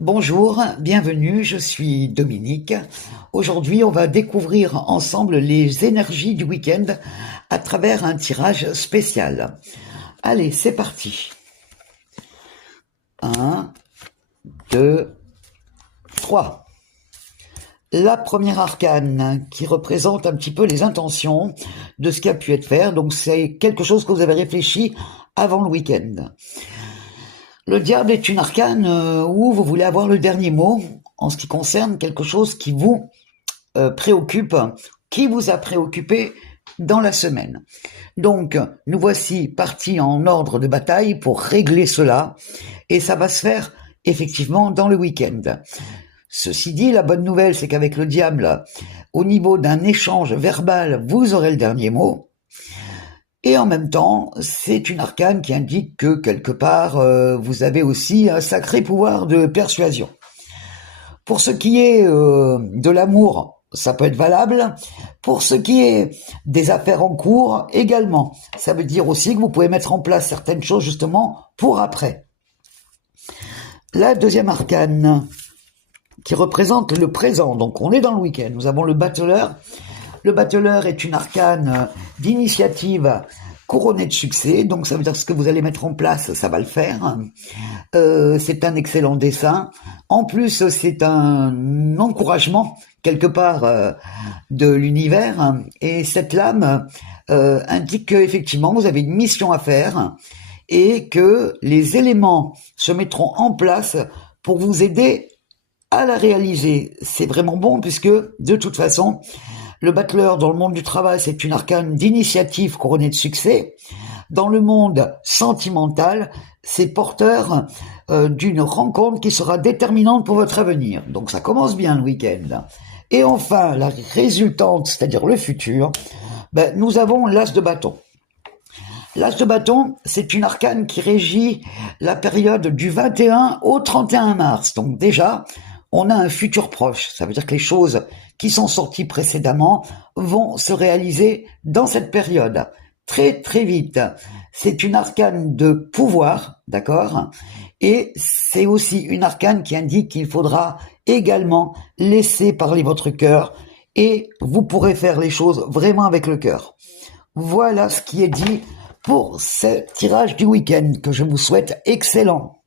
Bonjour, bienvenue, je suis Dominique. Aujourd'hui, on va découvrir ensemble les énergies du week-end à travers un tirage spécial. Allez, c'est parti. 1, 2, 3. La première arcane qui représente un petit peu les intentions de ce qui a pu être fait. Donc c'est quelque chose que vous avez réfléchi avant le week-end. Le diable est une arcane où vous voulez avoir le dernier mot en ce qui concerne quelque chose qui vous préoccupe, qui vous a préoccupé dans la semaine. Donc, nous voici partis en ordre de bataille pour régler cela, et ça va se faire effectivement dans le week-end. Ceci dit, la bonne nouvelle, c'est qu'avec le diable, au niveau d'un échange verbal, vous aurez le dernier mot. Et en même temps, c'est une arcane qui indique que quelque part, vous avez aussi un sacré pouvoir de persuasion. Pour ce qui est de l'amour, ça peut être valable. Pour ce qui est des affaires en cours, également. Ça veut dire aussi que vous pouvez mettre en place certaines choses justement pour après. La deuxième arcane qui représente le présent. Donc on est dans le week-end. Nous avons le battleur. Le battleur est une arcane d'initiative couronnée de succès, donc ça veut dire ce que vous allez mettre en place, ça va le faire. C'est un excellent dessin. En plus, c'est un encouragement quelque part de l'univers, et cette lame indique qu'effectivement vous avez une mission à faire et que les éléments se mettront en place pour vous aider à la réaliser. C'est vraiment bon puisque de toute façon, le battleur dans le monde du travail, c'est une arcane d'initiative couronnée de succès. Dans le monde sentimental, c'est porteur d'une rencontre qui sera déterminante pour votre avenir. Donc ça commence bien le week-end. Et enfin, la résultante, c'est-à-dire le futur, nous avons l'as de bâton. L'as de bâton, c'est une arcane qui régit la période du 21 au 31 mars. Donc déjà, on a un futur proche. Ça veut dire que les choses qui sont sorties précédemment vont se réaliser dans cette période. Très, très vite. C'est une arcane de pouvoir, d'accord? Et c'est aussi une arcane qui indique qu'il faudra également laisser parler votre cœur et vous pourrez faire les choses vraiment avec le cœur. Voilà ce qui est dit pour ce tirage du week-end que je vous souhaite excellent.